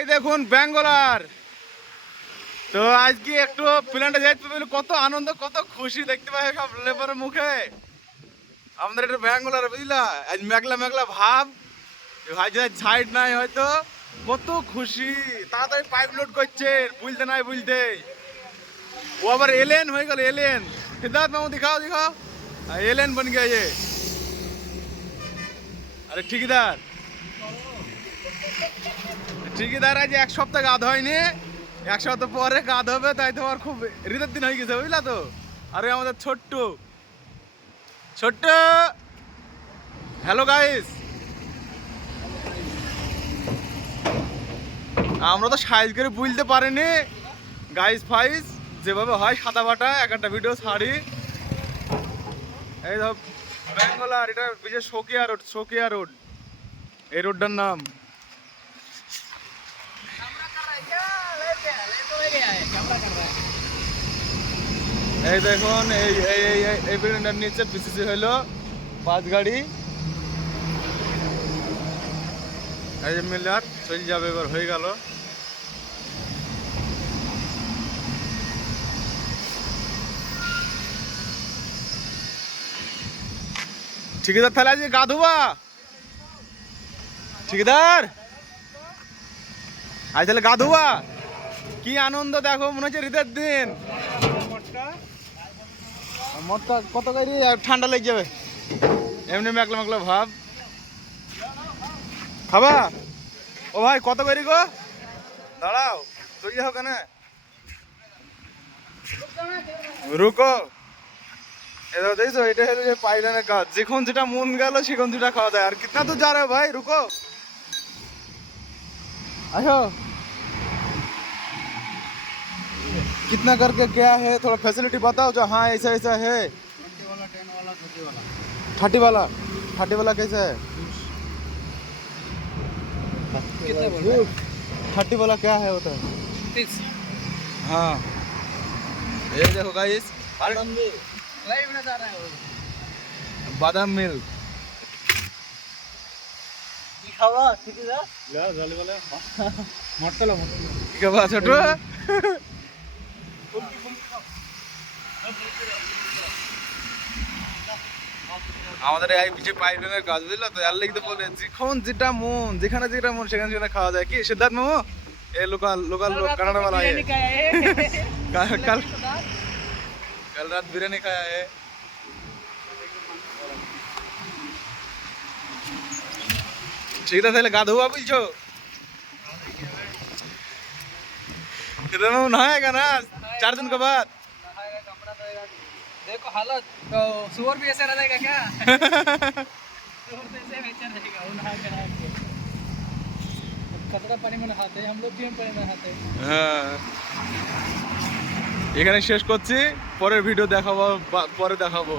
এই দেখুন ব্যাঙ্গালোর। তো আজকে একটু প্ল্যান্টে যাইতে পেলে কত আনন্দ কত খুশি দেখতে পাই সব লেবারের মুখে। আমাদের এটা ব্যাঙ্গালোর বুঝলা, আজ মেঘলা মেঘলা ভাব, আজ সাইড নাই হয়তো, কত খুশি। তাড়াতাড়ি পাইপ লোড করছে, বুঝতে নাই বুঝতে ও আবার এলেন হয়ে গেল। এলেন সিদ্ধার্থ মামু দিখাও দিখাও, এলেন বন গিয়ে ये। আরে ঠিকাদার ঠিকাদার আজ এক সপ্তাহ গা ধোয়নি, এক সপ্তাহ পরে গা ধোবে, তাই তোমার খুব হৃদয়ের দিন হয়ে গেছে বুঝলা তো। আরে আমাদের ছোট্ট ছোট্ট হ্যালো গাইস, আমরা তো সাইজ করে বুঝতে পারিনি গাইস ফাইজ যেভাবে হয় সাদা বাটা এক একটা ভিডিও ছাড়ি। এই ধর ব্যাঙ্গালোর, এটা বিশেষ শোকিয়া রোড, শোকিয়া রোড এই রোডটার নাম। এই দেখুন এই এই এই বিল্ডিংটার নিচে পিসিসি হইলো 5 গাড়ি। এই যে মিলার চলে যাবে, এবার হয়ে গেল। ঠিকাদার তাহলে আজকে গা ধোবা, ঠিকাদার আজ তাহলে গা ধোবা। কি আনন্দ দেখো, মনে হচ্ছে হৃদয়ের দিন। মদটা কত গাড়ি, ঠান্ডা লেগে যাবে, এমনি মেঘলা মেঘলা ভাব। খাবা ও ভাই, কত গাড়ি গো, দাঁড়াও চলে যাও কেন, রুকো। এটা দেখছো, এটা হলো যে পাইলানের কাজ, যখন যেটা মন গেল সেখন যেটা খাওয়া যায়। আর কিतना दूर जा रहे हो भाई, रुको आयो। कितना करके क्या है, थोड़ा फैसिलिटी बताओ जो हाँ ऐसा ऐसा है। 20 वाला, 10 वाला, 30 वाला। 30 वाला, 30 वाला कैसा है, कितना बोल रहे 30 वाला क्या है होता है। 30 हाँ ये देखो गाइस, लाइव में जा रहा है वो। बादाम मिल्क কি খাওয়া ঠিক আছে যা জালি বলে মটলা কি খাবা ছোট। আমাদের এই পিছে পাইপলাইনের কাজ বুঝলা তো, আর লিখতে বলে যখন যেটা মন, যেখানে যেটা মন সেখানে সেখানে খাওয়া যায়। কি সিদ্ধার্থ মামু, এ লোকাল লোকাল লোক কানাডা वाला है, कल कल रात बिरयानी खाया है। ঠিক আছে তাহলে গা ধোয়া বুঝছো, সিদ্ধার্থ মামু नहाएगा ना 4 दिन के बाद। कपड़ा धोएगा, देखो हालत तो सुअर भी ऐसे रहेगा क्या सुअर तो ऐसे बेचा रहेगा वो नहा के कचरा पानी में नहाते हैं हम लोग, क्यों पानी में नहाते हैं। হ্যাঁ এখানে শেষ করছি, পরের ভিডিও দেখাবো, পরে দেখাবো।